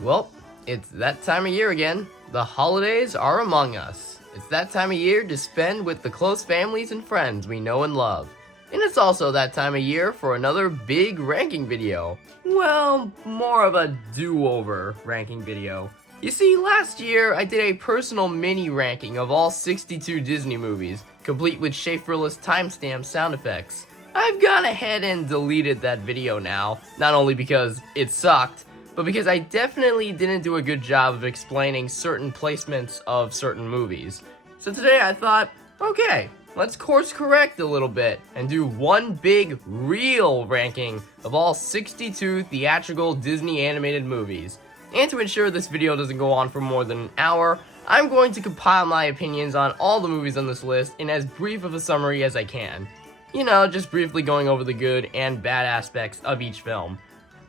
Well, it's that time of year again. The holidays are among us. It's that time of year to spend with the close families and friends we know and love. And it's also that time of year for another big ranking video. Well, more of a do-over ranking video. You see, last year I did a personal mini ranking of all 62 Disney movies, complete with Schaeferless timestamp sound effects. I've gone ahead and deleted that video now, not only because it sucked, but because I definitely didn't do a good job of explaining certain placements of certain movies. So today I thought, okay, let's course correct a little bit and do one big, real ranking of all 62 theatrical Disney animated movies. And to ensure this video doesn't go on for more than an hour, I'm going to compile my opinions on all the movies on this list in as brief of a summary as I can. You know, just briefly going over the good and bad aspects of each film.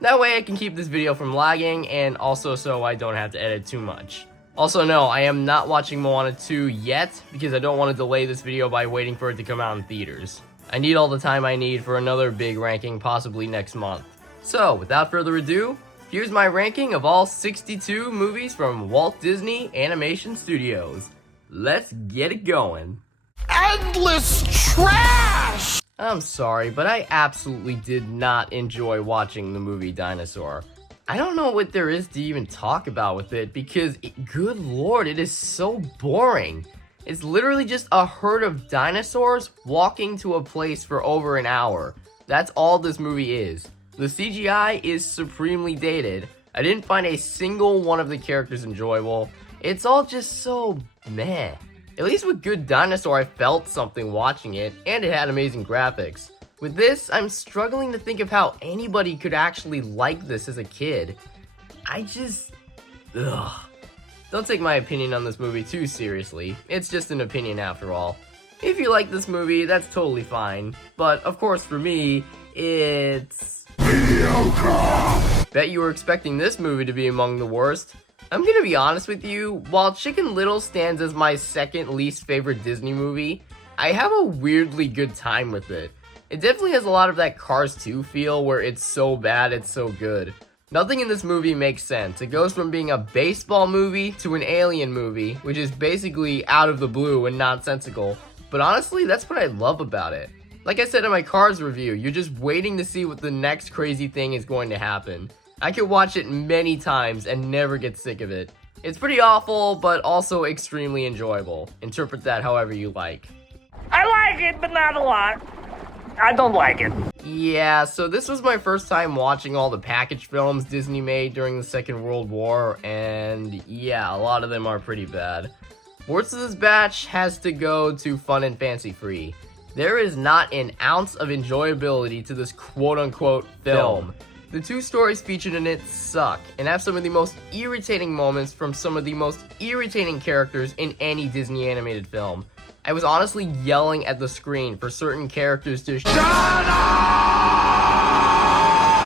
That way I can keep this video from lagging, and also so I don't have to edit too much. Also no, I am not watching Moana 2 yet, because I don't want to delay this video by waiting for it to come out in theaters. I need all the time I need for another big ranking, possibly next month. So, without further ado, here's my ranking of all 62 movies from Walt Disney Animation Studios. Let's get it going. Endless trash! I'm sorry, but I absolutely did not enjoy watching the movie Dinosaur. I don't know what there is to even talk about with it because, good lord, it is so boring. It's literally just a herd of dinosaurs walking to a place for over an hour. That's all this movie is. The CGI is supremely dated. I didn't find a single one of the characters enjoyable. It's all just so meh. At least with Good Dinosaur, I felt something watching it, and it had amazing graphics. With this, I'm struggling to think of how anybody could actually like this as a kid. Ugh. Don't take my opinion on this movie too seriously. It's just an opinion after all. If you like this movie, that's totally fine. But, of course, for me, it's mediocre. Bet you were expecting this movie to be among the worst. I'm gonna be honest with you, while Chicken Little stands as my second least favorite Disney movie, I have a weirdly good time with it. It definitely has a lot of that Cars 2 feel where it's so bad it's so good. Nothing in this movie makes sense. It goes from being a baseball movie to an alien movie, which is basically out of the blue and nonsensical. But honestly, that's what I love about it. Like I said in my Cars review, you're just waiting to see what the next crazy thing is going to happen. I could watch it many times and never get sick of it. It's pretty awful, but also extremely enjoyable. Interpret that however you like. I like it, but not a lot. I don't like it. Yeah, so this was my first time watching all the package films Disney made during the Second World War, and yeah, a lot of them are pretty bad. Worst of this batch has to go to Fun and Fancy Free. There is not an ounce of enjoyability to this quote-unquote film. The two stories featured in it suck, and have some of the most irritating moments from some of the most irritating characters in any Disney animated film. I was honestly yelling at the screen for certain characters to shut up!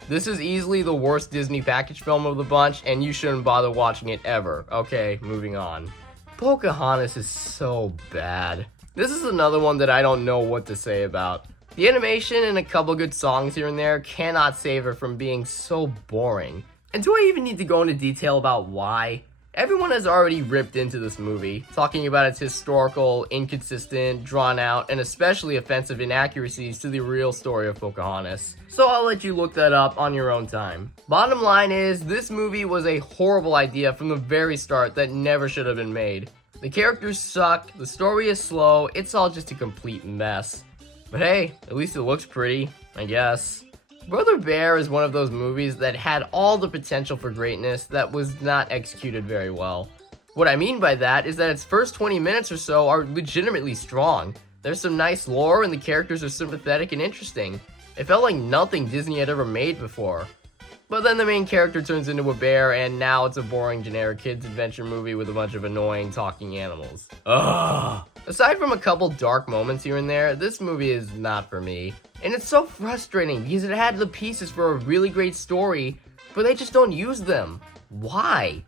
This is easily the worst Disney package film of the bunch, and you shouldn't bother watching it ever. Okay, moving on. Pocahontas is so bad. This is another one that I don't know what to say about. The animation and a couple good songs here and there cannot save her from being so boring. And do I even need to go into detail about why? Everyone has already ripped into this movie, talking about its historical, inconsistent, drawn out, and especially offensive inaccuracies to the real story of Pocahontas. So I'll let you look that up on your own time. Bottom line is, this movie was a horrible idea from the very start that never should have been made. The characters suck, the story is slow, it's all just a complete mess. But hey, at least it looks pretty, I guess. Brother Bear is one of those movies that had all the potential for greatness that was not executed very well. What I mean by that is that its first 20 minutes or so are legitimately strong. There's some nice lore and the characters are sympathetic and interesting. It felt like nothing Disney had ever made before. But then the main character turns into a bear, and now it's a boring generic kids adventure movie with a bunch of annoying talking animals. Ugh. Aside from a couple dark moments here and there, this movie is not for me. And it's so frustrating because it had the pieces for a really great story, but they just don't use them. Why?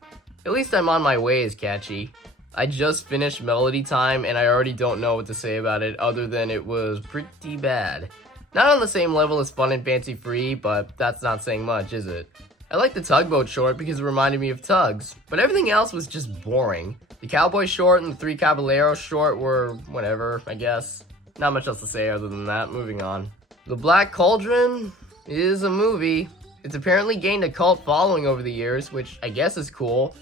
At least I'm on my way is catchy. I just finished Melody Time and I already don't know what to say about it other than it was pretty bad. Not on the same level as Fun and Fancy Free, but that's not saying much, is it? I liked the tugboat short because it reminded me of tugs, but everything else was just boring. The cowboy short and the Three Caballeros short were whatever, I guess. Not much else to say other than that. Moving on. The Black Cauldron is a movie. It's apparently gained a cult following over the years, which I guess is cool,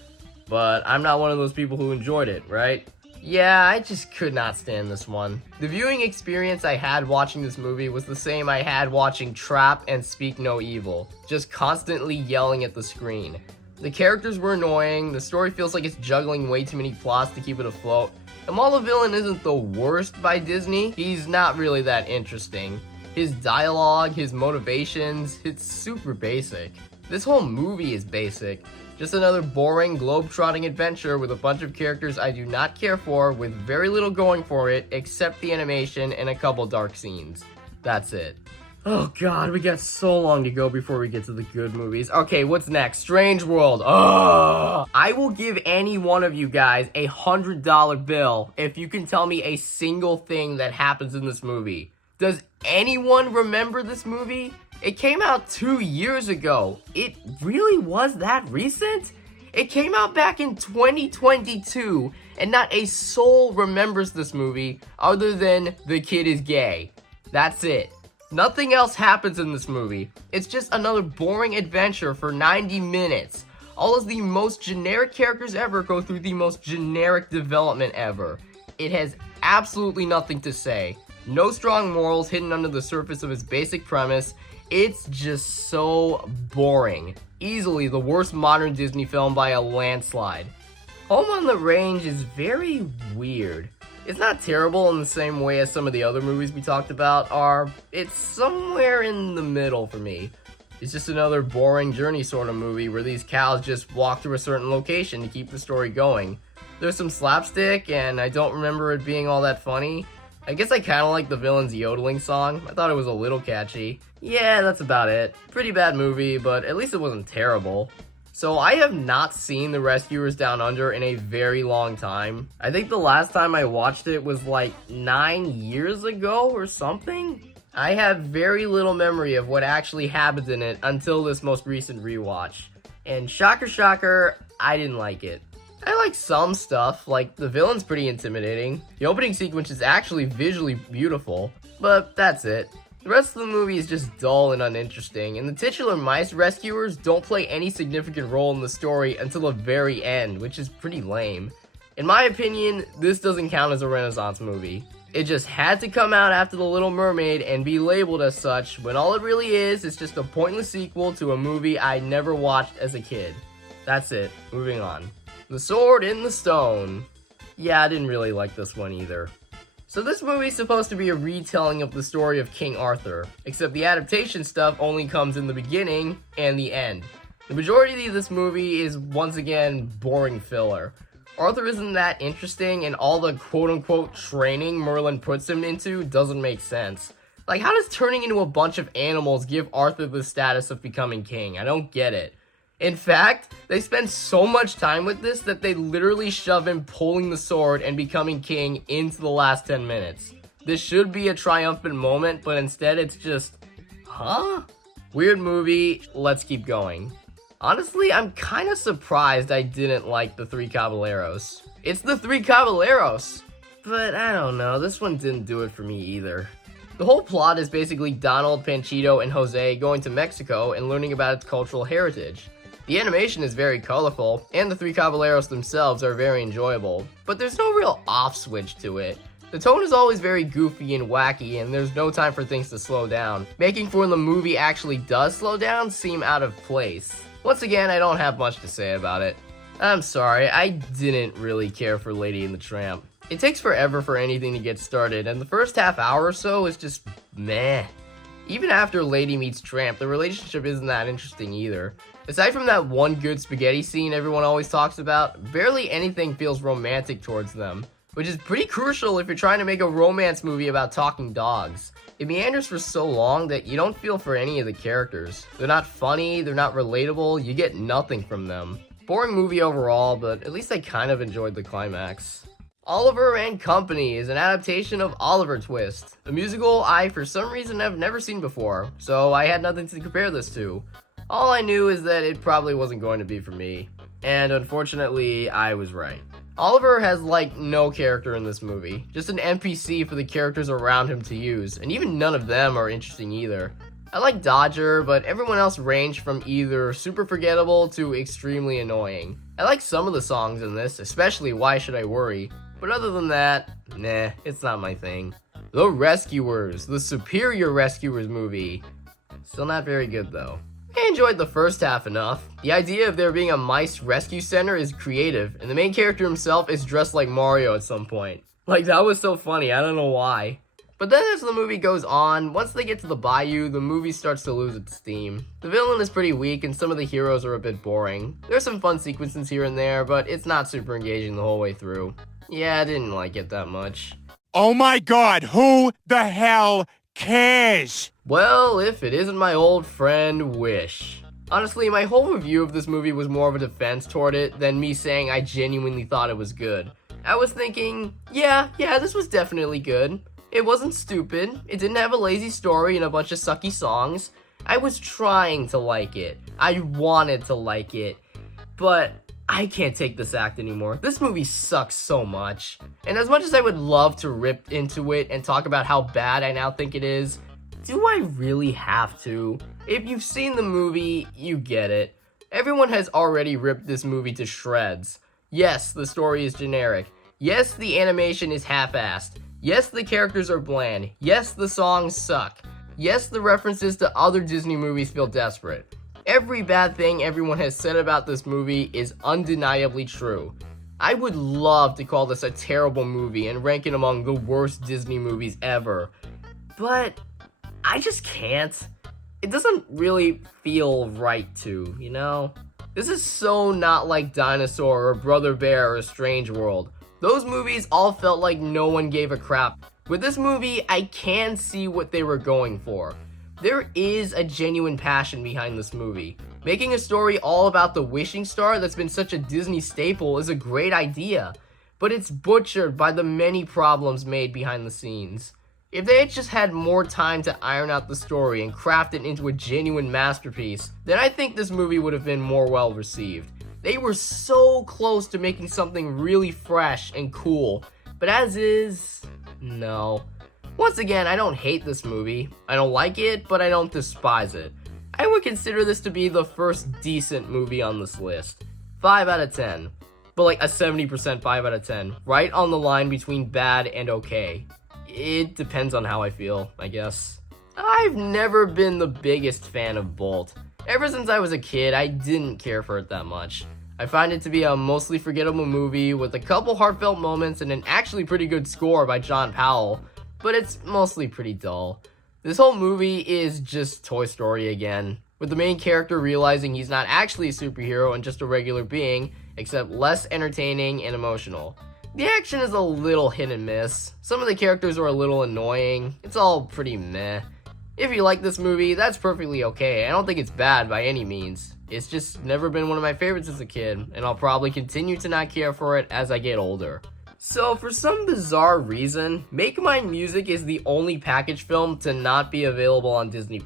but I'm not one of those people who enjoyed it, right? Yeah, I just could not stand this one. The viewing experience I had watching this movie was the same I had watching Trap and Speak No Evil, just constantly yelling at the screen. The characters were annoying, the story feels like it's juggling way too many plots to keep it afloat, and while the villain isn't the worst by Disney, he's not really that interesting. His dialogue, his motivations, it's super basic. This whole movie is basic. Just another boring, globe-trotting adventure with a bunch of characters I do not care for, with very little going for it, except the animation and a couple dark scenes. That's it. Oh god, we got so long to go before we get to the good movies. Okay, what's next? Strange World. Ugh! I will give any one of you guys a $100 bill if you can tell me a single thing that happens in this movie. Does anyone remember this movie? It came out 2 years ago. It really was that recent? It came out back in 2022, and not a soul remembers this movie other than the kid is gay. That's it. Nothing else happens in this movie. It's just another boring adventure for 90 minutes. All of the most generic characters ever go through the most generic development ever. It has absolutely nothing to say. No strong morals hidden under the surface of its basic premise. It's just so boring. Easily the worst modern Disney film by a landslide. Home on the Range is very weird. It's not terrible in the same way as some of the other movies we talked about are. It's somewhere in the middle for me. It's just another boring journey sort of movie where these cows just walk through a certain location to keep the story going. There's some slapstick, and I don't remember it being all that funny. I guess I kinda like the villain's yodeling song. I thought it was a little catchy. Yeah, that's about it. Pretty bad movie, but at least it wasn't terrible. So I have not seen The Rescuers Down Under in a very long time. I think the last time I watched it was like 9 years ago or something. I have very little memory of what actually happened in it until this most recent rewatch. And shocker shocker, I didn't like it. I like some stuff, like the villain's pretty intimidating. The opening sequence is actually visually beautiful, but that's it. The rest of the movie is just dull and uninteresting, and the titular mice rescuers don't play any significant role in the story until the very end, which is pretty lame. In my opinion, this doesn't count as a Renaissance movie. It just had to come out after The Little Mermaid and be labeled as such, when all it really is just a pointless sequel to a movie I never watched as a kid. That's it. Moving on. The Sword in the Stone. Yeah, I didn't really like this one either. So this movie is supposed to be a retelling of the story of King Arthur, except the adaptation stuff only comes in the beginning and the end. The majority of this movie is once again boring filler. Arthur isn't that interesting, and all the quote-unquote training Merlin puts him into doesn't make sense. Like, how does turning into a bunch of animals give Arthur the status of becoming king? I don't get it. In fact, they spend so much time with this that they literally shove him pulling the sword and becoming king into the last 10 minutes. This should be a triumphant moment, but instead it's just, huh? Weird movie, let's keep going. Honestly, I'm kind of surprised I didn't like The Three Caballeros. It's The Three Caballeros! But I don't know, this one didn't do it for me either. The whole plot is basically Donald, Panchito, and Jose going to Mexico and learning about its cultural heritage. The animation is very colorful, and the Three Caballeros themselves are very enjoyable, but there's no real off switch to it. The tone is always very goofy and wacky, and there's no time for things to slow down, making for when the movie actually does slow down seem out of place. Once again, I don't have much to say about it. I'm sorry, I didn't really care for Lady and the Tramp. It takes forever for anything to get started, and the first half hour or so is just meh. Even after Lady meets Tramp, the relationship isn't that interesting either. Aside from that one good spaghetti scene everyone always talks about, barely anything feels romantic towards them, which is pretty crucial if you're trying to make a romance movie about talking dogs. It meanders for so long that you don't feel for any of the characters. They're not funny, they're not relatable, you get nothing from them. Boring movie overall, but at least I kind of enjoyed the climax. Oliver and Company is an adaptation of Oliver Twist, a musical I for some reason have never seen before, so I had nothing to compare this to. All I knew is that it probably wasn't going to be for me, and unfortunately, I was right. Oliver has like no character in this movie, just an NPC for the characters around him to use, and even none of them are interesting either. I like Dodger, but everyone else ranged from either super forgettable to extremely annoying. I like some of the songs in this, especially Why Should I Worry, but other than that, nah, it's not my thing. The Rescuers, the Superior Rescuers movie. Still not very good though. I enjoyed the first half enough. The idea of there being a mice rescue center is creative, and the main character himself is dressed like Mario at some point. Like, that was so funny, I don't know why. But then as the movie goes on, once they get to the bayou, the movie starts to lose its steam. The villain is pretty weak and some of the heroes are a bit boring. There's some fun sequences here and there, but it's not super engaging the whole way through. Yeah, I didn't like it that much. Oh my god, who the hell cares? Well, if it isn't my old friend Wish. Honestly, my whole review of this movie was more of a defense toward it than me saying I genuinely thought it was good. I was thinking, yeah, this was definitely good. It wasn't stupid, it didn't have a lazy story and a bunch of sucky songs. I was trying to like it. I wanted to like it. But I can't take this act anymore. This movie sucks so much. And as much as I would love to rip into it and talk about how bad I now think it is, do I really have to? If you've seen the movie, you get it. Everyone has already ripped this movie to shreds. Yes, the story is generic. Yes, the animation is half-assed. Yes, the characters are bland. Yes, the songs suck. Yes, the references to other Disney movies feel desperate. Every bad thing everyone has said about this movie is undeniably true. I would love to call this a terrible movie and rank it among the worst Disney movies ever. But I just can't. It doesn't really feel right to, you know? This is so not like Dinosaur or Brother Bear or A Strange World. Those movies all felt like no one gave a crap. With this movie, I can see what they were going for. There is a genuine passion behind this movie. Making a story all about the wishing star that's been such a Disney staple is a great idea, but it's butchered by the many problems made behind the scenes. If they had just had more time to iron out the story and craft it into a genuine masterpiece, then I think this movie would have been more well received. They were so close to making something really fresh and cool, but as is, no. Once again, I don't hate this movie. I don't like it, but I don't despise it. I would consider this to be the first decent movie on this list. 5 out of 10. But like a 70% 5 out of 10. Right on the line between bad and okay. It depends on how I feel, I guess. I've never been the biggest fan of Bolt. Ever since I was a kid, I didn't care for it that much. I find it to be a mostly forgettable movie with a couple heartfelt moments and an actually pretty good score by John Powell, but it's mostly pretty dull. This whole movie is just Toy Story again, with the main character realizing he's not actually a superhero and just a regular being, except less entertaining and emotional. The action is a little hit and miss. Some of the characters are a little annoying. It's all pretty meh. If you like this movie, that's perfectly okay. I don't think it's bad by any means. It's just never been one of my favorites as a kid, and I'll probably continue to not care for it as I get older. So, for some bizarre reason, Make Mine Music is the only package film to not be available on Disney+.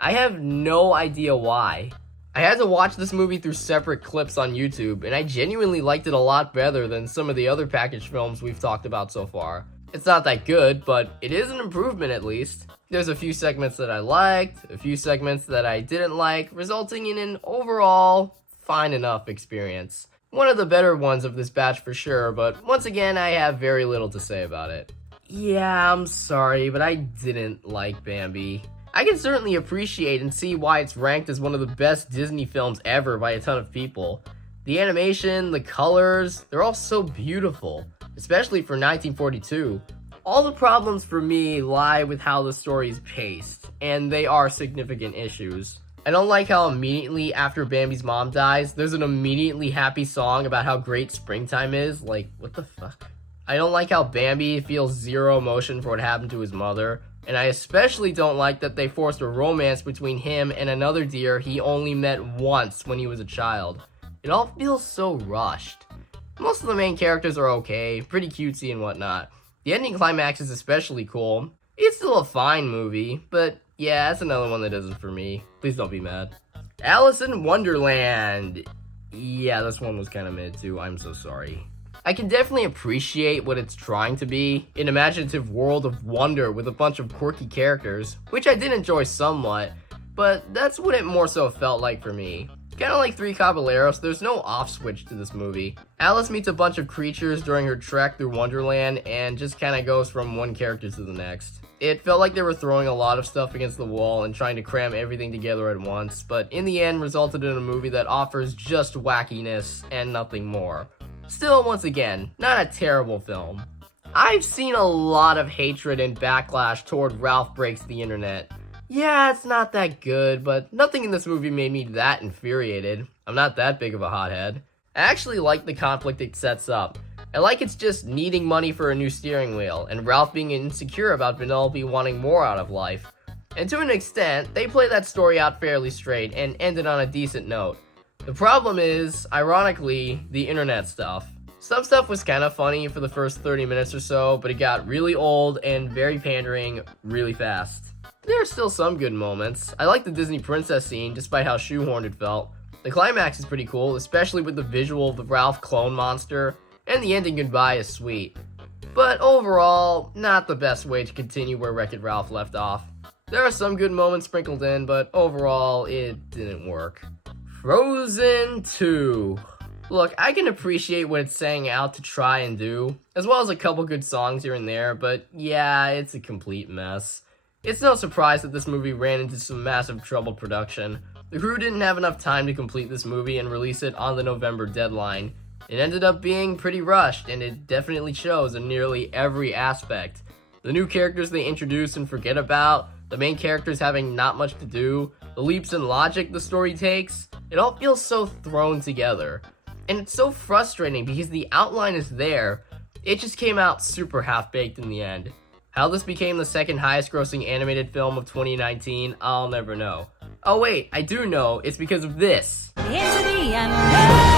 I have no idea why. I had to watch this movie through separate clips on YouTube, and I genuinely liked it a lot better than some of the other package films we've talked about so far. It's not that good, but it is an improvement at least. There's a few segments that I liked, a few segments that I didn't like, resulting in an overall fine enough experience. One of the better ones of this batch for sure, but once again, I have very little to say about it. Yeah, I'm sorry, but I didn't like Bambi. I can certainly appreciate and see why it's ranked as one of the best Disney films ever by a ton of people. The animation, the colors, they're all so beautiful, especially for 1942. All the problems for me lie with how the story is paced, and they are significant issues. I don't like how immediately after Bambi's mom dies, there's an immediately happy song about how great springtime is. Like, what the fuck? I don't like how Bambi feels zero emotion for what happened to his mother, and I especially don't like that they forced a romance between him and another deer he only met once when he was a child. It all feels so rushed. Most of the main characters are okay, pretty cutesy and whatnot. The ending climax is especially cool. It's still a fine movie, but yeah, that's another one that isn't for me. Please don't be mad. Alice in Wonderland. Yeah, this one was kind of mid too. I'm so sorry. I can definitely appreciate what it's trying to be, an imaginative world of wonder with a bunch of quirky characters, which I did enjoy somewhat, but that's what it more so felt like for me. Kinda like Three Caballeros, there's no off switch to this movie. Alice meets a bunch of creatures during her trek through Wonderland and just kinda goes from one character to the next. It felt like they were throwing a lot of stuff against the wall and trying to cram everything together at once, but in the end resulted in a movie that offers just wackiness and nothing more. Still, once again, not a terrible film. I've seen a lot of hatred and backlash toward Ralph Breaks the Internet. Yeah, it's not that good, but nothing in this movie made me that infuriated. I'm not that big of a hothead. I actually like the conflict it sets up. I like it's just needing money for a new steering wheel, and Ralph being insecure about Vanellope wanting more out of life. And to an extent, they play that story out fairly straight and ended on a decent note. The problem is, ironically, the internet stuff. Some stuff was kind of funny for the first 30 minutes or so, but it got really old and very pandering really fast. There are still some good moments. I like the Disney princess scene, despite how shoehorned it felt. The climax is pretty cool, especially with the visual of the Ralph clone monster, and the ending goodbye is sweet. But overall, not the best way to continue where Wreck-It Ralph left off. There are some good moments sprinkled in, but overall, it didn't work. Frozen 2. Look, I can appreciate what it's setting out to try and do, as well as a couple good songs here and there, but yeah, it's a complete mess. It's no surprise that this movie ran into some massive troubled production. The crew didn't have enough time to complete this movie and release it on the November deadline. It ended up being pretty rushed, and it definitely shows in nearly every aspect. The new characters they introduce and forget about, the main characters having not much to do, the leaps in logic the story takes, it all feels so thrown together. And it's so frustrating because the outline is there, it just came out super half-baked in the end. How this became the second highest grossing animated film of 2019, I'll never know. Oh wait, I do know, it's because of this. Into the unknown.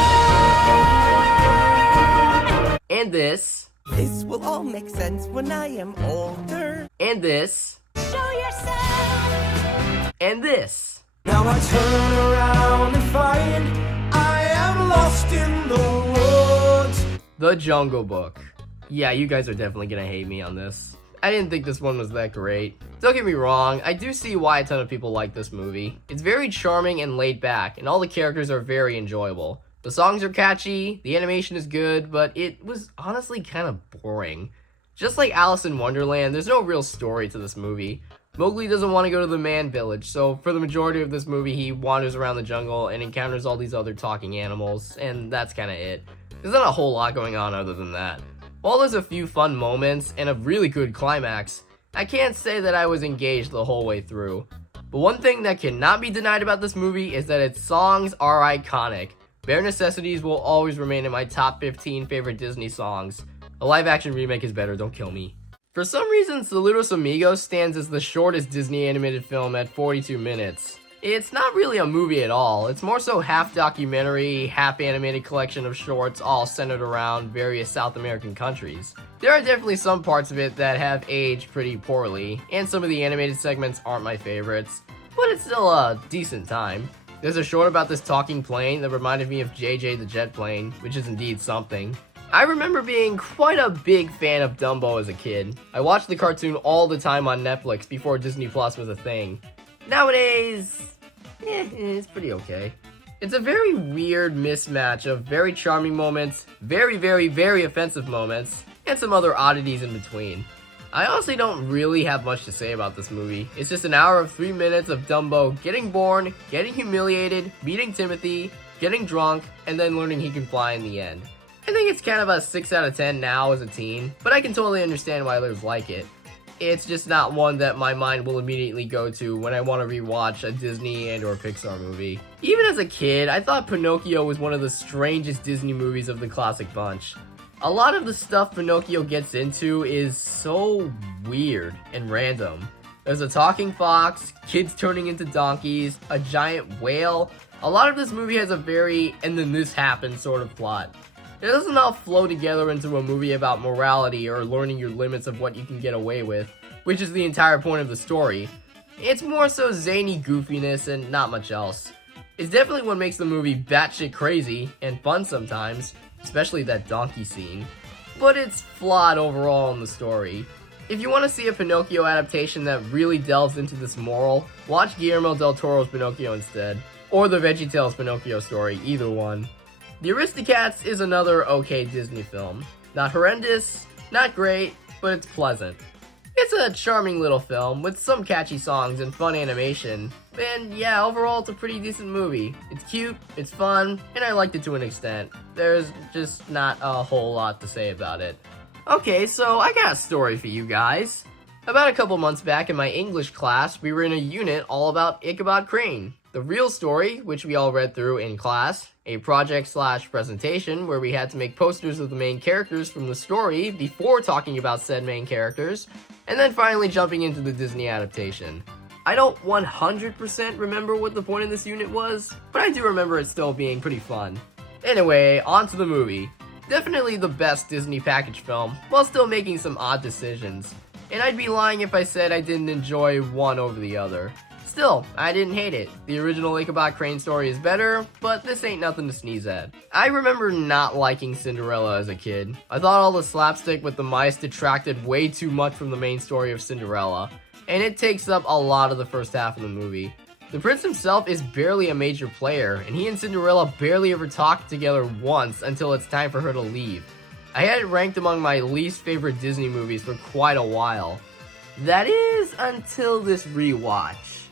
And this. This will all make sense when I am older. And this. Show yourself. And this. Now I turn around and find I am lost in the woods. The Jungle Book. Yeah, you guys are definitely gonna hate me on this. I didn't think this one was that great. Don't get me wrong, I do see why a ton of people like this movie. It's very charming and laid back, and all the characters are very enjoyable. The songs are catchy, the animation is good, but it was honestly kind of boring. Just like Alice in Wonderland, there's no real story to this movie. Mowgli doesn't want to go to the man village, so for the majority of this movie he wanders around the jungle and encounters all these other talking animals, and that's kind of it. There's not a whole lot going on other than that. While there's a few fun moments and a really good climax, I can't say that I was engaged the whole way through. But one thing that cannot be denied about this movie is that its songs are iconic. Bare Necessities will always remain in my top 15 favorite Disney songs. A live action remake is better, don't kill me. For some reason, Saludos Amigos stands as the shortest Disney animated film at 42 minutes. It's not really a movie at all, it's more so half documentary, half animated collection of shorts all centered around various South American countries. There are definitely some parts of it that have aged pretty poorly, and some of the animated segments aren't my favorites, but it's still a decent time. There's a short about this talking plane that reminded me of JJ the Jet Plane, which is indeed something. I remember being quite a big fan of Dumbo as a kid. I watched the cartoon all the time on Netflix before Disney Plus was a thing. Nowadays, it's pretty okay. It's a very weird mismatch of very charming moments, very, very, very offensive moments, and some other oddities in between. I honestly don't really have much to say about this movie. It's just an hour of 3 minutes of Dumbo getting born, getting humiliated, meeting Timothy, getting drunk, and then learning he can fly in the end. I think it's kind of a 6 out of 10 now as a teen, but I can totally understand why others like it. It's just not one that my mind will immediately go to when I want to rewatch a Disney and or Pixar movie. Even as a kid, I thought Pinocchio was one of the strangest Disney movies of the classic bunch. A lot of the stuff Pinocchio gets into is so weird and random. There's a talking fox, kids turning into donkeys, a giant whale. A lot of this movie has a very and then this happened sort of plot. It doesn't all flow together into a movie about morality or learning your limits of what you can get away with, which is the entire point of the story. It's more so zany goofiness and not much else. It's definitely what makes the movie batshit crazy and fun sometimes, especially that donkey scene. But it's flawed overall in the story. If you want to see a Pinocchio adaptation that really delves into this moral, watch Guillermo del Toro's Pinocchio instead, or the VeggieTales Pinocchio story, either one. The Aristocats is another okay Disney film. Not horrendous, not great, but it's pleasant. It's a charming little film with some catchy songs and fun animation, and yeah, overall it's a pretty decent movie. It's cute, it's fun, and I liked it to an extent. There's just not a whole lot to say about it. Okay, so I got a story for you guys. About a couple months back in my English class, we were in a unit all about Ichabod Crane. The real story, which we all read through in class, a project/presentation where we had to make posters of the main characters from the story before talking about said main characters, and then finally jumping into the Disney adaptation. I don't 100% remember what the point of this unit was, but I do remember it still being pretty fun. Anyway, on to the movie. Definitely the best Disney package film, while still making some odd decisions. And I'd be lying if I said I didn't enjoy one over the other. Still, I didn't hate it. The original Ichabod Crane story is better, but this ain't nothing to sneeze at. I remember not liking Cinderella as a kid. I thought all the slapstick with the mice detracted way too much from the main story of Cinderella, and it takes up a lot of the first half of the movie. The prince himself is barely a major player, and he and Cinderella barely ever talk together once until it's time for her to leave. I had it ranked among my least favorite Disney movies for quite a while. That is, until this rewatch.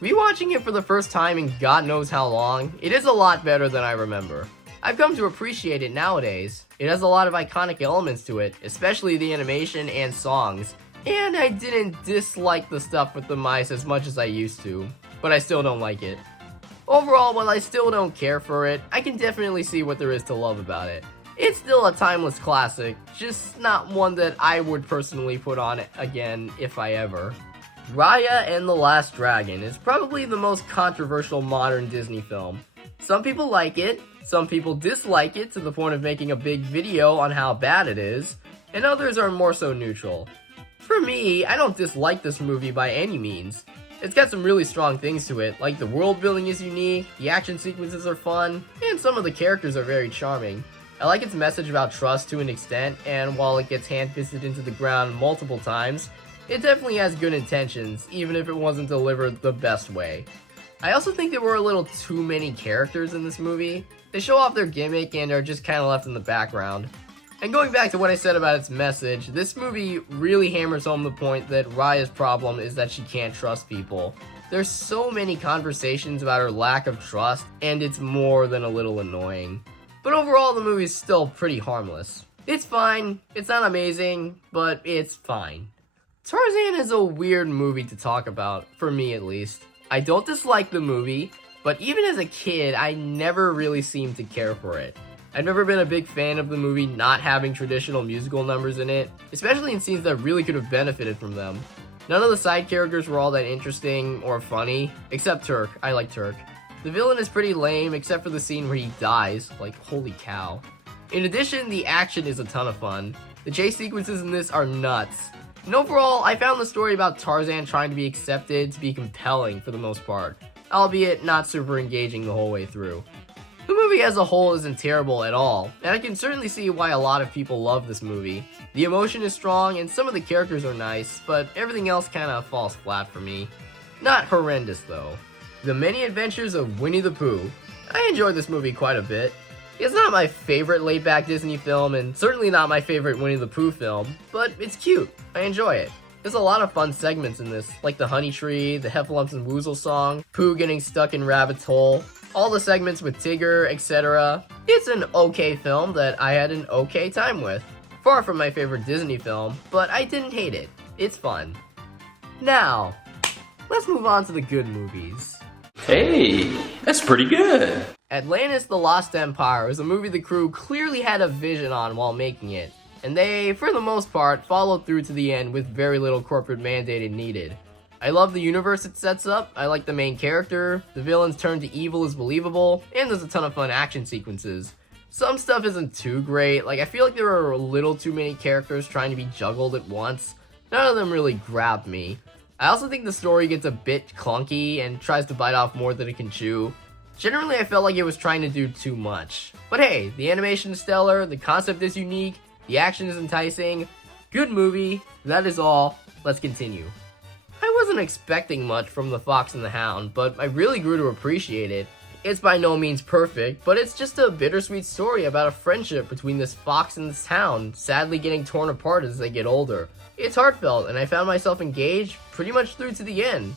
Rewatching it for the first time in God knows how long, it is a lot better than I remember. I've come to appreciate it nowadays. It has a lot of iconic elements to it, especially the animation and songs, and I didn't dislike the stuff with the mice as much as I used to, but I still don't like it. Overall, while I still don't care for it, I can definitely see what there is to love about it. It's still a timeless classic, just not one that I would personally put on again if I ever. Raya and the Last Dragon is probably the most controversial modern Disney film. Some people like it, some people dislike it to the point of making a big video on how bad it is, and others are more so neutral. For me, I don't dislike this movie by any means. It's got some really strong things to it, like the world building is unique, the action sequences are fun, and some of the characters are very charming. I like its message about trust to an extent, and while it gets hand-fisted into the ground multiple times, it definitely has good intentions, even if it wasn't delivered the best way. I also think there were a little too many characters in this movie. They show off their gimmick and are just kind of left in the background. And going back to what I said about its message, this movie really hammers home the point that Raya's problem is that she can't trust people. There's so many conversations about her lack of trust, and it's more than a little annoying. But overall, the movie's still pretty harmless. It's fine, it's not amazing, but it's fine. Tarzan is a weird movie to talk about, for me at least. I don't dislike the movie, but even as a kid, I never really seemed to care for it. I've never been a big fan of the movie not having traditional musical numbers in it, especially in scenes that really could have benefited from them. None of the side characters were all that interesting or funny, except Turk. I like Turk. The villain is pretty lame, except for the scene where he dies. Like, holy cow. In addition, the action is a ton of fun. The chase sequences in this are nuts. And overall, I found the story about Tarzan trying to be accepted to be compelling for the most part, albeit not super engaging the whole way through. The movie as a whole isn't terrible at all, and I can certainly see why a lot of people love this movie. The emotion is strong and some of the characters are nice, but everything else kinda falls flat for me. Not horrendous though. The Many Adventures of Winnie the Pooh. I enjoyed this movie quite a bit. It's not my favorite laid-back Disney film, and certainly not my favorite Winnie the Pooh film, but it's cute. I enjoy it. There's a lot of fun segments in this, like the Honey Tree, the Heffalumps and Woozle song, Pooh getting stuck in Rabbit's Hole, all the segments with Tigger, etc. It's an okay film that I had an okay time with. Far from my favorite Disney film, but I didn't hate it. It's fun. Now, let's move on to the good movies. Hey, that's pretty good. Atlantis: The Lost Empire is a movie the crew clearly had a vision on while making it, and they, for the most part, followed through to the end with very little corporate mandated needed. I love the universe it sets up, I like the main character, the villain's turn to evil is believable, and there's a ton of fun action sequences. Some stuff isn't too great, like I feel like there are a little too many characters trying to be juggled at once. None of them really grab me. I also think the story gets a bit clunky and tries to bite off more than it can chew. Generally, I felt like it was trying to do too much. But hey, the animation is stellar, the concept is unique, the action is enticing. Good movie, that is all. Let's continue. I wasn't expecting much from The Fox and the Hound, but I really grew to appreciate it. It's by no means perfect, but it's just a bittersweet story about a friendship between this fox and this hound, sadly getting torn apart as they get older. It's heartfelt, and I found myself engaged pretty much through to the end.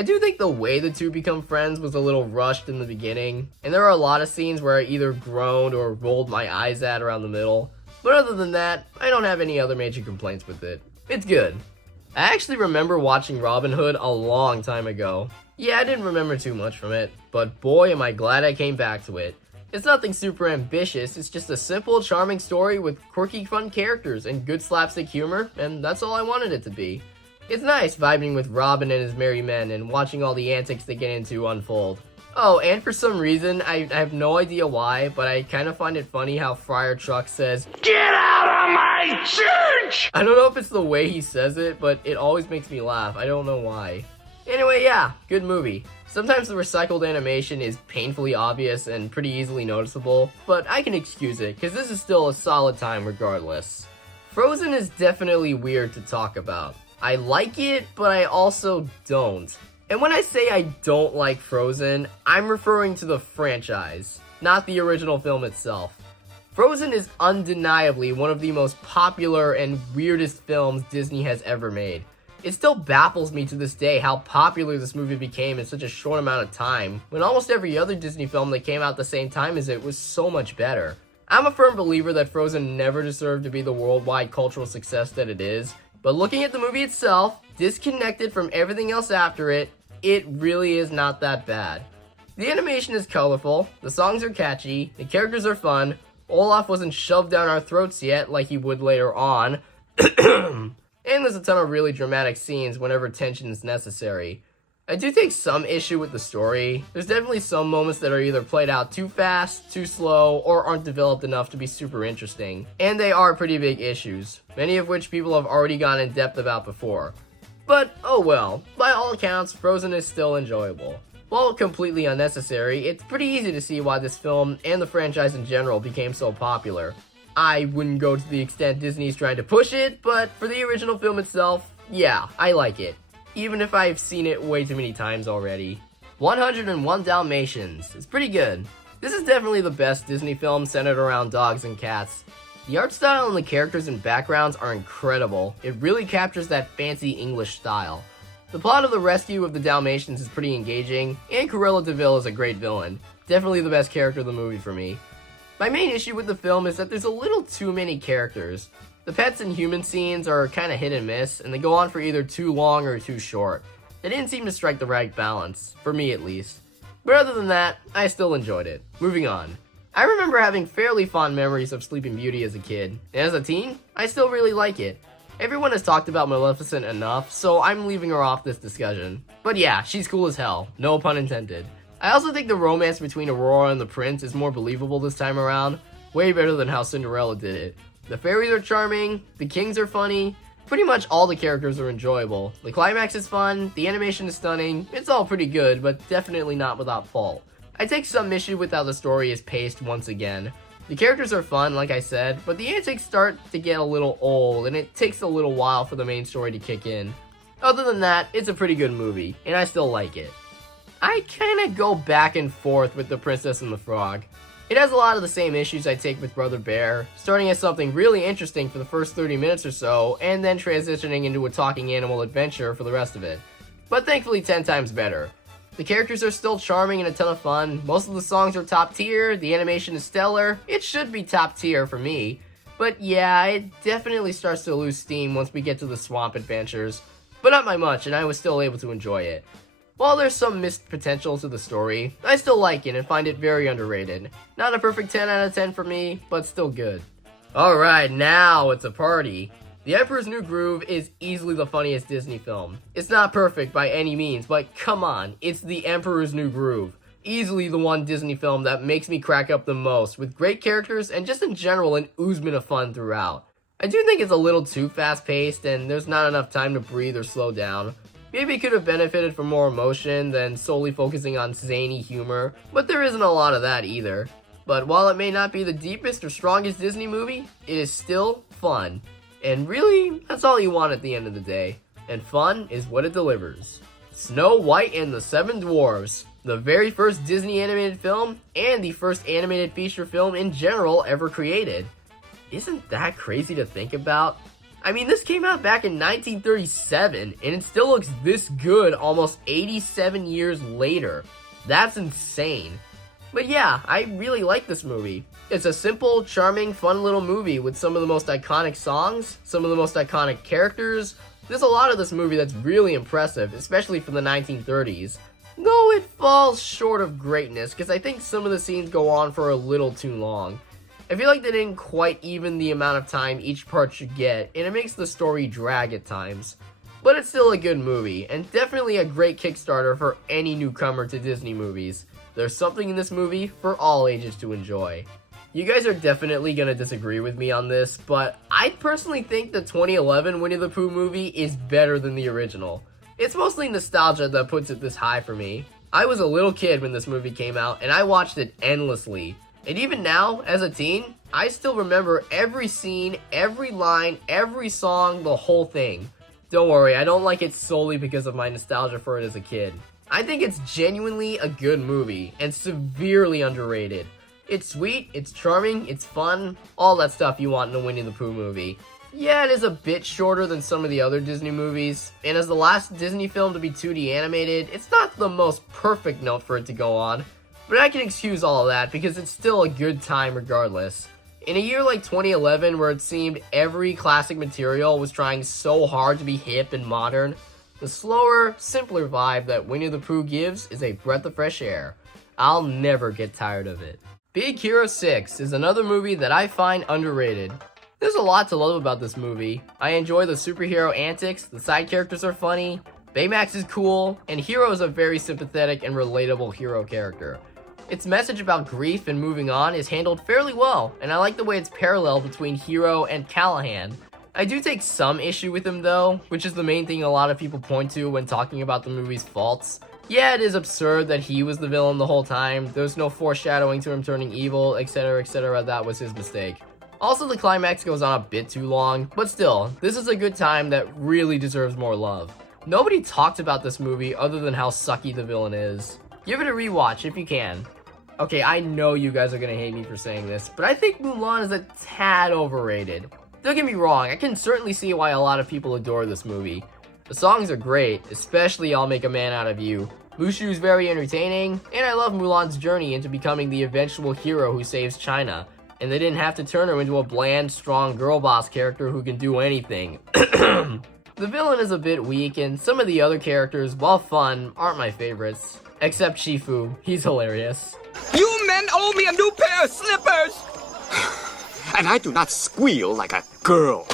I do think the way the two become friends was a little rushed in the beginning, and there are a lot of scenes where I either groaned or rolled my eyes at around the middle, but other than that, I don't have any other major complaints with it. It's good. I actually remember watching Robin Hood a long time ago. Yeah, I didn't remember too much from it, but boy am I glad I came back to it. It's nothing super ambitious, it's just a simple, charming story with quirky, fun characters and good slapstick humor, and that's all I wanted it to be. It's nice vibing with Robin and his merry men and watching all the antics they get into unfold. Oh, and for some reason, I have no idea why, but I kind of find it funny how Friar Truck says, "Get out of my church!" I don't know if it's the way he says it, but it always makes me laugh. I don't know why. Anyway, yeah, good movie. Sometimes the recycled animation is painfully obvious and pretty easily noticeable, but I can excuse it, because this is still a solid time regardless. Frozen is definitely weird to talk about. I like it, but I also don't. And when I say I don't like Frozen, I'm referring to the franchise, not the original film itself. Frozen is undeniably one of the most popular and weirdest films Disney has ever made. It still baffles me to this day how popular this movie became in such a short amount of time, when almost every other Disney film that came out at the same time as it was so much better. I'm a firm believer that Frozen never deserved to be the worldwide cultural success that it is, but looking at the movie itself, disconnected from everything else after it, it really is not that bad. The animation is colorful, the songs are catchy, the characters are fun, Olaf wasn't shoved down our throats yet like he would later on, and there's a ton of really dramatic scenes whenever tension is necessary. I do take some issue with the story. There's definitely some moments that are either played out too fast, too slow, or aren't developed enough to be super interesting. And they are pretty big issues, many of which people have already gone in depth about before. But oh well, by all accounts, Frozen is still enjoyable. While completely unnecessary, it's pretty easy to see why this film, and the franchise in general, became so popular. I wouldn't go to the extent Disney's trying to push it, but for the original film itself, yeah, I like it. Even if I've seen it way too many times already. 101 Dalmatians is pretty good. This is definitely the best Disney film centered around dogs and cats. The art style and the characters and backgrounds are incredible. It really captures that fancy English style. The plot of the rescue of the Dalmatians is pretty engaging, and Cruella de Vil is a great villain. Definitely the best character of the movie for me. My main issue with the film is that there's a little too many characters. The pets and human scenes are kinda hit and miss, and they go on for either too long or too short. They didn't seem to strike the right balance, for me at least. But other than that, I still enjoyed it. Moving on. I remember having fairly fond memories of Sleeping Beauty as a kid, and as a teen, I still really like it. Everyone has talked about Maleficent enough, so I'm leaving her off this discussion. But yeah, she's cool as hell, no pun intended. I also think the romance between Aurora and the prince is more believable this time around, way better than how Cinderella did it. The fairies are charming, the kings are funny, pretty much all the characters are enjoyable. The climax is fun, the animation is stunning, it's all pretty good, but definitely not without fault. I take some issue with how the story is paced once again. The characters are fun, like I said, but the antics start to get a little old, and it takes a little while for the main story to kick in. Other than that, it's a pretty good movie, and I still like it. I kinda go back and forth with The Princess and the Frog. It has a lot of the same issues I take with Brother Bear, starting as something really interesting for the first 30 minutes or so, and then transitioning into a talking animal adventure for the rest of it. But thankfully 10 times better. The characters are still charming and a ton of fun, most of the songs are top tier, the animation is stellar, it should be top tier for me. But yeah, it definitely starts to lose steam once we get to the swamp adventures, but not by much and I was still able to enjoy it. While there's some missed potential to the story, I still like it and find it very underrated. Not a perfect 10 out of 10 for me, but still good. Alright, now it's a party. The Emperor's New Groove is easily the funniest Disney film. It's not perfect by any means, but come on, it's The Emperor's New Groove. Easily the one Disney film that makes me crack up the most, with great characters and just in general an oozement of fun throughout. I do think it's a little too fast-paced and there's not enough time to breathe or slow down. Maybe it could have benefited from more emotion than solely focusing on zany humor, but there isn't a lot of that either. But while it may not be the deepest or strongest Disney movie, it is still fun. And really, that's all you want at the end of the day. And fun is what it delivers. Snow White and the Seven Dwarfs, the very first Disney animated film and the first animated feature film in general ever created. Isn't that crazy to think about? I mean, this came out back in 1937, and it still looks this good almost 87 years later. That's insane. But yeah, I really like this movie. It's a simple, charming, fun little movie with some of the most iconic songs, some of the most iconic characters. There's a lot of this movie that's really impressive, especially for the 1930s. Though it falls short of greatness, because I think some of the scenes go on for a little too long. I feel like they didn't quite even the amount of time each part should get, and it makes the story drag at times. But it's still a good movie, and definitely a great Kickstarter for any newcomer to Disney movies. There's something in this movie for all ages to enjoy. You guys are definitely gonna disagree with me on this, but I personally think the 2011 Winnie the Pooh movie is better than the original. It's mostly nostalgia that puts it this high for me. I was a little kid when this movie came out, and I watched it endlessly. And even now, as a teen, I still remember every scene, every line, every song, the whole thing. Don't worry, I don't like it solely because of my nostalgia for it as a kid. I think it's genuinely a good movie, and severely underrated. It's sweet, it's charming, it's fun, all that stuff you want in a Winnie the Pooh movie. Yeah, it is a bit shorter than some of the other Disney movies, and as the last Disney film to be 2D animated, it's not the most perfect note for it to go on. But I can excuse all of that because it's still a good time regardless. In a year like 2011 where it seemed every classic material was trying so hard to be hip and modern, the slower, simpler vibe that Winnie the Pooh gives is a breath of fresh air. I'll never get tired of it. Big Hero 6 is another movie that I find underrated. There's a lot to love about this movie. I enjoy the superhero antics, the side characters are funny, Baymax is cool, and Hero is a very sympathetic and relatable hero character. Its message about grief and moving on is handled fairly well, and I like the way it's parallel between Hero and Callahan. I do take some issue with him though, which is the main thing a lot of people point to when talking about the movie's faults. Yeah, it is absurd that he was the villain the whole time, there's no foreshadowing to him turning evil, etc, that was his mistake. Also, the climax goes on a bit too long, but still, this is a good time that really deserves more love. Nobody talked about this movie other than how sucky the villain is. Give it a rewatch if you can. Okay, I know you guys are gonna hate me for saying this, but I think Mulan is a tad overrated. Don't get me wrong, I can certainly see why a lot of people adore this movie. The songs are great, especially I'll Make a Man Out of You. Mushu is very entertaining, and I love Mulan's journey into becoming the eventual hero who saves China. And they didn't have to turn her into a bland, strong girl boss character who can do anything. The villain is a bit weak, and some of the other characters, while fun, aren't my favorites. Except Shifu, he's hilarious. You men owe me a new pair of slippers! And I do not squeal like a girl.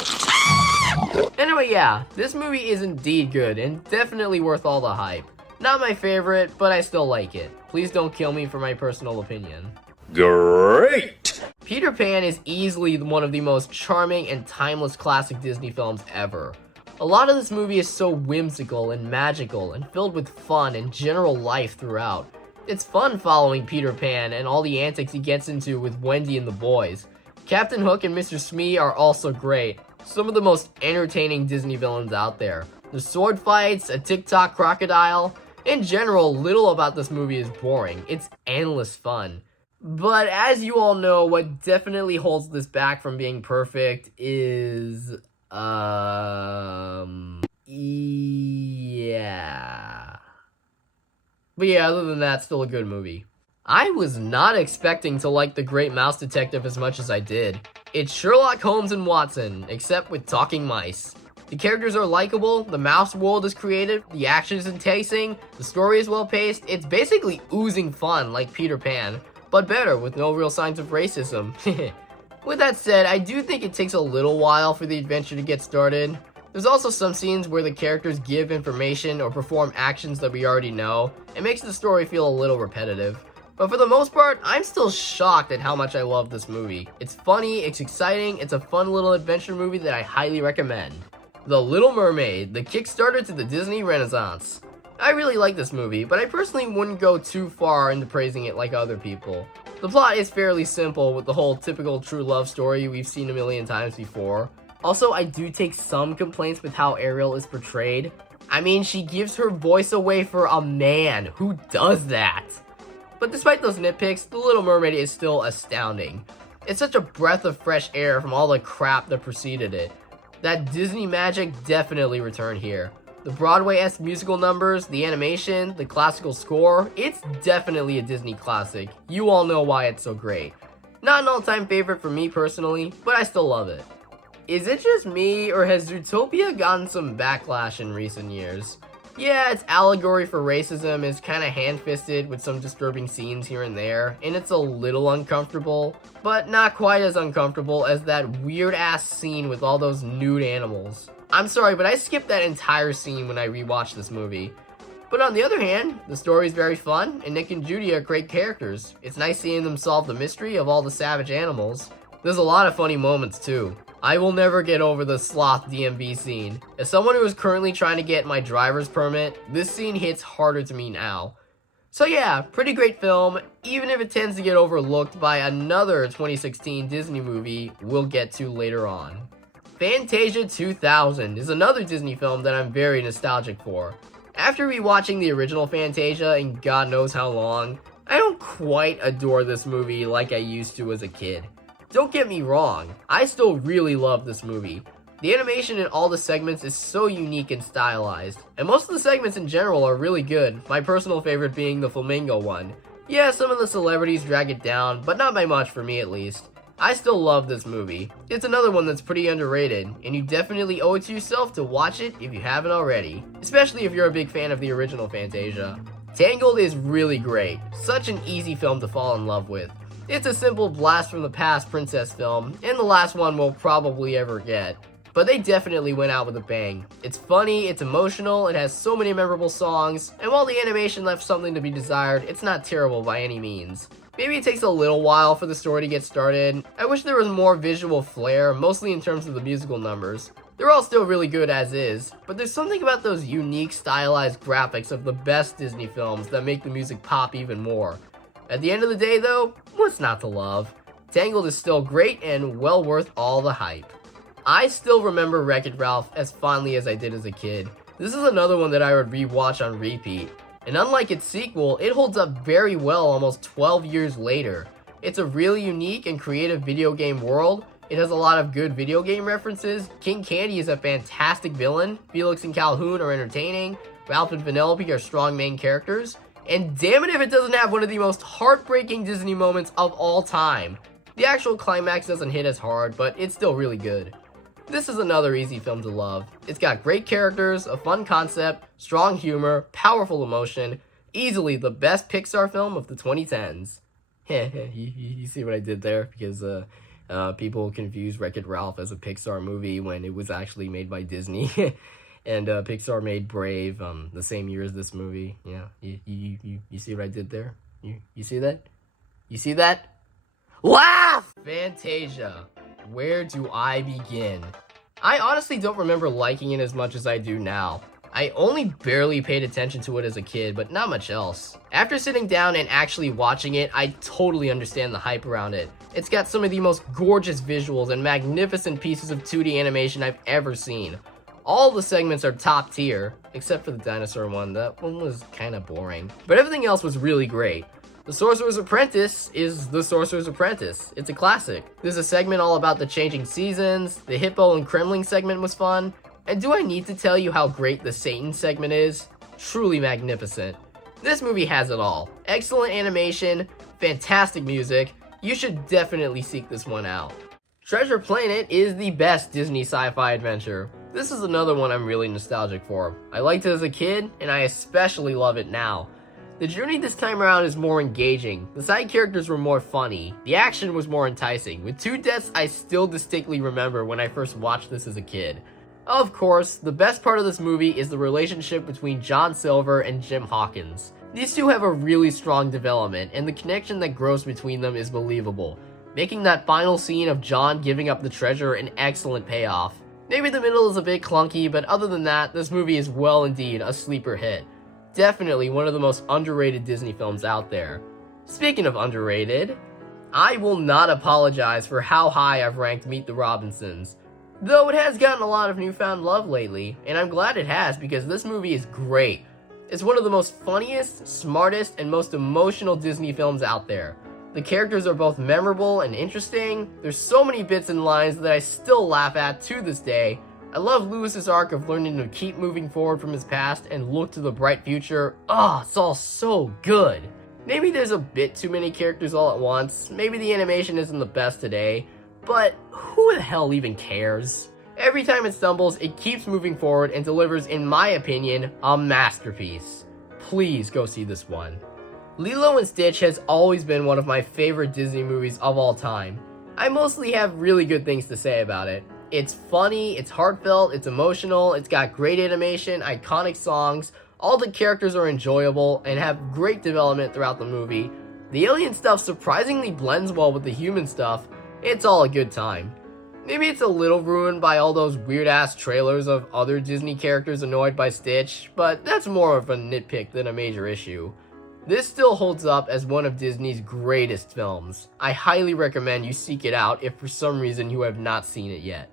Anyway, yeah, this movie is indeed good, and definitely worth all the hype. Not my favorite, but I still like it. Please don't kill me for my personal opinion. Great! Peter Pan is easily one of the most charming and timeless classic Disney films ever. A lot of this movie is so whimsical and magical and filled with fun and general life throughout. It's fun following Peter Pan and all the antics he gets into with Wendy and the boys. Captain Hook and Mr. Smee are also great, some of the most entertaining Disney villains out there. The sword fights, a TikTok crocodile. In general, little about this movie is boring. It's endless fun. But as you all know, what definitely holds this back from being perfect is, yeah. But yeah, other than that, still a good movie. I was not expecting to like The Great Mouse Detective as much as I did. It's Sherlock Holmes and Watson, except with talking mice. The characters are likable, the mouse world is creative, the action is enticing, the story is well paced, it's basically oozing fun like Peter Pan, but better with no real signs of racism. With that said, I do think it takes a little while for the adventure to get started. There's also some scenes where the characters give information or perform actions that we already know. It makes the story feel a little repetitive. But for the most part, I'm still shocked at how much I love this movie. It's funny, it's exciting, it's a fun little adventure movie that I highly recommend. The Little Mermaid, the Kickstarter to the Disney Renaissance. I really like this movie, but I personally wouldn't go too far into praising it like other people. The plot is fairly simple with the whole typical true love story we've seen a million times before. Also, I do take some complaints with how Ariel is portrayed. I mean, she gives her voice away for a man. Who does that? But despite those nitpicks, The Little Mermaid is still astounding. It's such a breath of fresh air from all the crap that preceded it. That Disney magic definitely returned here. The Broadway-esque musical numbers, the animation, the classical score, it's definitely a Disney classic. You all know why it's so great. Not an all-time favorite for me personally, but I still love it. Is it just me, or has Zootopia gotten some backlash in recent years? Yeah, its allegory for racism is kinda hand-fisted with some disturbing scenes here and there, and it's a little uncomfortable, but not quite as uncomfortable as that weird-ass scene with all those nude animals. I'm sorry, but I skipped that entire scene when I rewatched this movie. But on the other hand, the story is very fun, and Nick and Judy are great characters. It's nice seeing them solve the mystery of all the savage animals. There's a lot of funny moments too. I will never get over the sloth DMV scene. As someone who is currently trying to get my driver's permit, this scene hits harder to me now. So yeah, pretty great film, even if it tends to get overlooked by another 2016 Disney movie we'll get to later on. Fantasia 2000 is another Disney film that I'm very nostalgic for. After rewatching the original Fantasia in God knows how long, I don't quite adore this movie like I used to as a kid. Don't get me wrong, I still really love this movie. The animation in all the segments is so unique and stylized, and most of the segments in general are really good, my personal favorite being the flamingo one. Yeah, some of the celebrities drag it down, but not by much for me at least. I still love this movie. It's another one that's pretty underrated, and you definitely owe it to yourself to watch it if you haven't already, especially if you're a big fan of the original Fantasia. Tangled is really great, such an easy film to fall in love with. It's a simple blast from the past princess film, and the last one we'll probably ever get. But they definitely went out with a bang. It's funny, it's emotional, it has so many memorable songs, and while the animation left something to be desired, it's not terrible by any means. Maybe it takes a little while for the story to get started. I wish there was more visual flair, mostly in terms of the musical numbers. They're all still really good as is, but there's something about those unique stylized graphics of the best Disney films that make the music pop even more. At the end of the day though, what's not to love? Tangled is still great and well worth all the hype. I still remember Wreck-It Ralph as fondly as I did as a kid. This is another one that I would rewatch on repeat. And unlike its sequel, it holds up very well almost 12 years later. It's a really unique and creative video game world. It has a lot of good video game references. King Candy is a fantastic villain. Felix and Calhoun are entertaining. Ralph and Vanellope are strong main characters. And damn it if it doesn't have one of the most heartbreaking Disney moments of all time. The actual climax doesn't hit as hard, but it's still really good. This is another easy film to love. It's got great characters, a fun concept, strong humor, powerful emotion, easily the best Pixar film of the 2010s. You see what I did there? Because people confuse Wreck-It Ralph as a Pixar movie when it was actually made by Disney. And Pixar made Brave the same year as this movie. Yeah, you see what I did there? You see that? You see that? Laugh! Fantasia. Where do I begin? I honestly don't remember liking it as much as I do now. I only barely paid attention to it as a kid, but not much else. After sitting down and actually watching it, I totally understand the hype around it. It's got some of the most gorgeous visuals and magnificent pieces of 2D animation I've ever seen. All the segments are top tier, except for the dinosaur one. That one was kinda boring. But everything else was really great. The Sorcerer's Apprentice is The Sorcerer's Apprentice. It's a classic. There's a segment all about the changing seasons, the Hippo and Kremling segment was fun, and do I need to tell you how great the Satan segment is? Truly magnificent. This movie has it all. Excellent animation, fantastic music. You should definitely seek this one out. Treasure Planet is the best Disney sci-fi adventure. This is another one I'm really nostalgic for. I liked it as a kid, and I especially love it now. The journey this time around is more engaging, the side characters were more funny, the action was more enticing, with two deaths I still distinctly remember when I first watched this as a kid. Of course, the best part of this movie is the relationship between John Silver and Jim Hawkins. These two have a really strong development, and the connection that grows between them is believable, making that final scene of John giving up the treasure an excellent payoff. Maybe the middle is a bit clunky, but other than that, this movie is well indeed a sleeper hit. Definitely one of the most underrated Disney films out there. Speaking of underrated, I will not apologize for how high I've ranked Meet the Robinsons. Though it has gotten a lot of newfound love lately, and I'm glad it has because this movie is great. It's one of the most funniest, smartest, and most emotional Disney films out there. The characters are both memorable and interesting. There's so many bits and lines that I still laugh at to this day. I love Lewis's arc of learning to keep moving forward from his past and look to the bright future. It's all so good. Maybe there's a bit too many characters all at once. Maybe the animation isn't the best today. But who the hell even cares? Every time it stumbles, it keeps moving forward and delivers, in my opinion, a masterpiece. Please go see this one. Lilo & Stitch has always been one of my favorite Disney movies of all time. I mostly have really good things to say about it. It's funny, it's heartfelt, it's emotional, it's got great animation, iconic songs, all the characters are enjoyable and have great development throughout the movie. The alien stuff surprisingly blends well with the human stuff. It's all a good time. Maybe it's a little ruined by all those weird-ass trailers of other Disney characters annoyed by Stitch, but that's more of a nitpick than a major issue. This still holds up as one of Disney's greatest films. I highly recommend you seek it out if for some reason you have not seen it yet.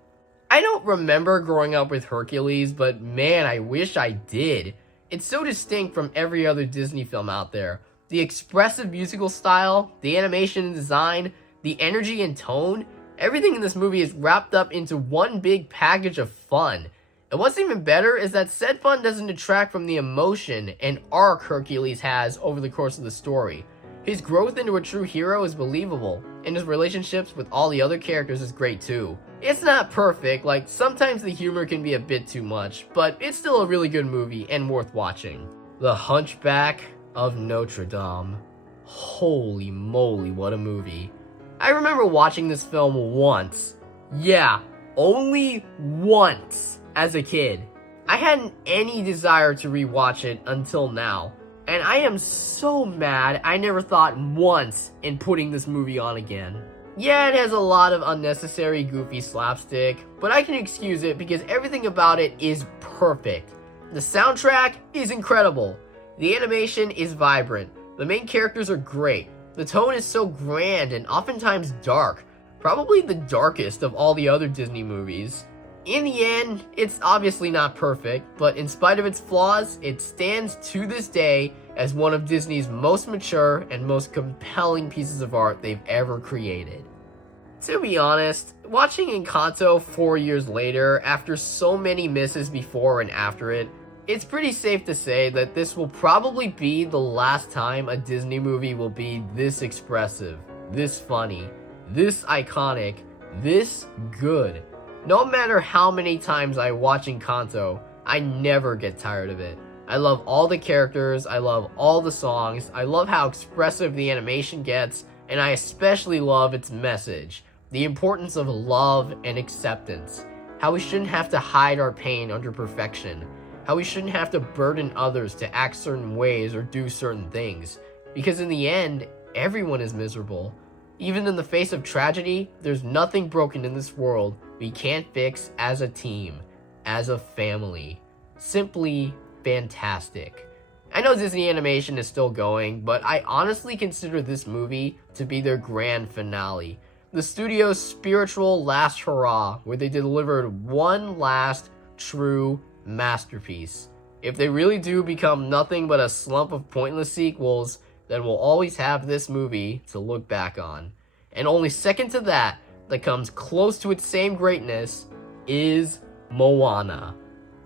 I don't remember growing up with Hercules, but man, I wish I did. It's so distinct from every other Disney film out there. The expressive musical style, the animation and design, the energy and tone, everything in this movie is wrapped up into one big package of fun. And what's even better is that said fun doesn't detract from the emotion and arc Hercules has over the course of the story. His growth into a true hero is believable, and his relationships with all the other characters is great too. It's not perfect, like sometimes the humor can be a bit too much, but it's still a really good movie and worth watching. The Hunchback of Notre Dame. Holy moly, what a movie. I remember watching this film once. Yeah, only once as a kid. I hadn't any desire to rewatch it until now. And I am so mad I never thought once in putting this movie on again. Yeah, it has a lot of unnecessary goofy slapstick, but I can excuse it because everything about it is perfect. The soundtrack is incredible. The animation is vibrant. The main characters are great. The tone is so grand and oftentimes dark, probably the darkest of all the other Disney movies. In the end, it's obviously not perfect, but in spite of its flaws, it stands to this day as one of Disney's most mature and most compelling pieces of art they've ever created. To be honest, watching Encanto 4 years later, after so many misses before and after it, it's pretty safe to say that this will probably be the last time a Disney movie will be this expressive, this funny, this iconic, this good. No matter how many times I watch Encanto, I never get tired of it. I love all the characters, I love all the songs, I love how expressive the animation gets, and I especially love its message, the importance of love and acceptance, how we shouldn't have to hide our pain under perfection, how we shouldn't have to burden others to act certain ways or do certain things, because in the end, everyone is miserable. Even in the face of tragedy, there's nothing broken in this world we can't fix as a team, as a family. Simply fantastic. I know Disney Animation is still going, but I honestly consider this movie to be their grand finale. The studio's spiritual last hurrah, where they delivered one last true masterpiece. If they really do become nothing but a slump of pointless sequels, then we'll always have this movie to look back on. And only second to that comes close to its same greatness is Moana.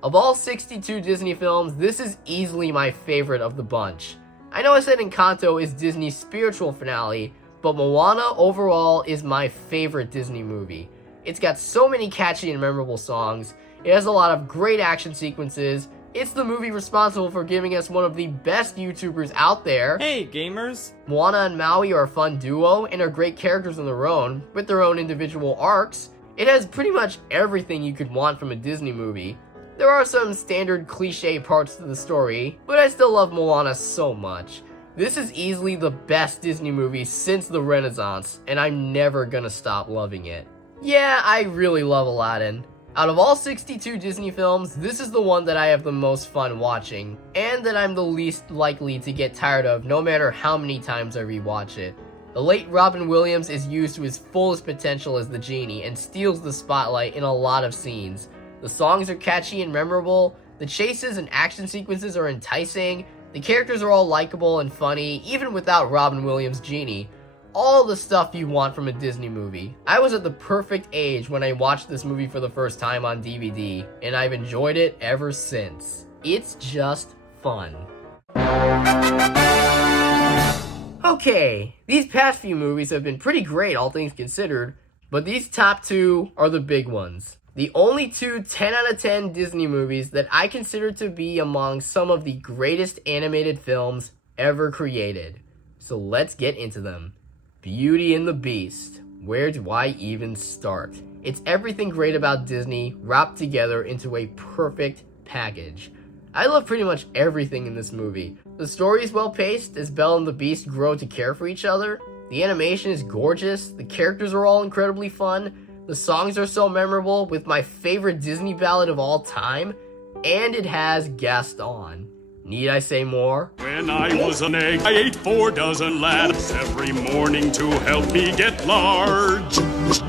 Of all 62 Disney films, this is easily my favorite of the bunch. I know I said Encanto is Disney's spiritual finale, but Moana overall is my favorite Disney movie. It's got so many catchy and memorable songs, it has a lot of great action sequences, it's the movie responsible for giving us one of the best YouTubers out there. Hey, gamers! Moana and Maui are a fun duo and are great characters on their own, with their own individual arcs. It has pretty much everything you could want from a Disney movie. There are some standard cliche parts to the story, but I still love Moana so much. This is easily the best Disney movie since the Renaissance, and I'm never gonna stop loving it. Yeah, I really love Aladdin. Out of all 62 Disney films, this is the one that I have the most fun watching, and that I'm the least likely to get tired of no matter how many times I rewatch it. The late Robin Williams is used to his fullest potential as the genie and steals the spotlight in a lot of scenes. The songs are catchy and memorable, the chases and action sequences are enticing, the characters are all likable and funny, even without Robin Williams' genie. All the stuff you want from a Disney movie. I was at the perfect age when I watched this movie for the first time on DVD, and I've enjoyed it ever since. It's just fun. Okay, these past few movies have been pretty great, all things considered, but these top two are the big ones. The only two 10 out of 10 Disney movies that I consider to be among some of the greatest animated films ever created. So let's get into them. Beauty and the Beast. Where do I even start? It's everything great about Disney wrapped together into a perfect package. I love pretty much everything in this movie. The story is well paced as Belle and the Beast grow to care for each other. The animation is gorgeous. The characters are all incredibly fun. The songs are so memorable, with my favorite Disney ballad of all time. And it has Gaston. Need I say more? When I was an egg, I ate 4 dozen lads every morning to help me get large.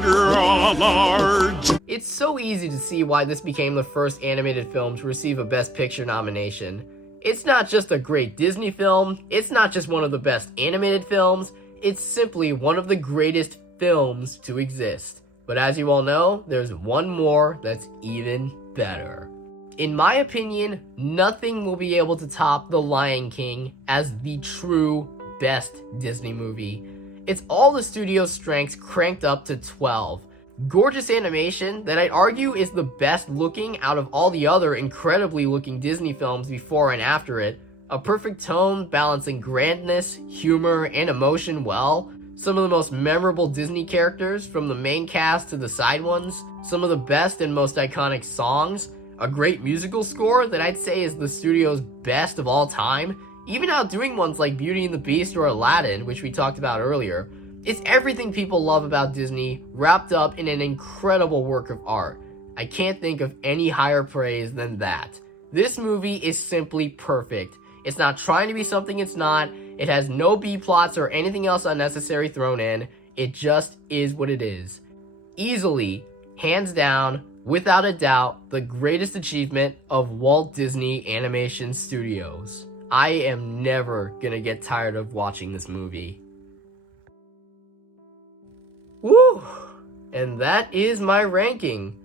Large. It's so easy to see why this became the first animated film to receive a Best Picture nomination. It's not just a great Disney film, it's not just one of the best animated films, it's simply one of the greatest films to exist. But as you all know, there's one more that's even better. In my opinion, nothing will be able to top The Lion King as the true best Disney movie. It's all the studio's strengths cranked up to 12. Gorgeous animation that I'd argue is the best looking out of all the other incredibly looking Disney films before and after it. A perfect tone balancing grandness, humor, and emotion well. Some of the most memorable Disney characters, from the main cast to the side ones. Some of the best and most iconic songs. A great musical score that I'd say is the studio's best of all time, even outdoing ones like Beauty and the Beast or Aladdin, which we talked about earlier. It's everything people love about Disney, wrapped up in an incredible work of art. I can't think of any higher praise than that. This movie is simply perfect. It's not trying to be something it's not, it has no B-plots or anything else unnecessary thrown in, it just is what it is. Easily, hands down, without a doubt, the greatest achievement of Walt Disney Animation Studios. I am never gonna get tired of watching this movie. Woo! And that is my ranking.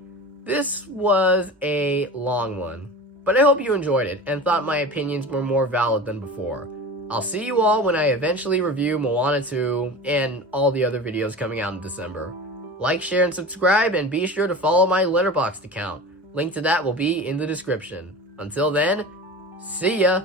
This was a long one, but I hope you enjoyed it and thought my opinions were more valid than before. I'll see you all when I eventually review Moana 2 and all the other videos coming out in December. Like, share, and subscribe, and be sure to follow my Letterboxd account. Link to that will be in the description. Until then, see ya!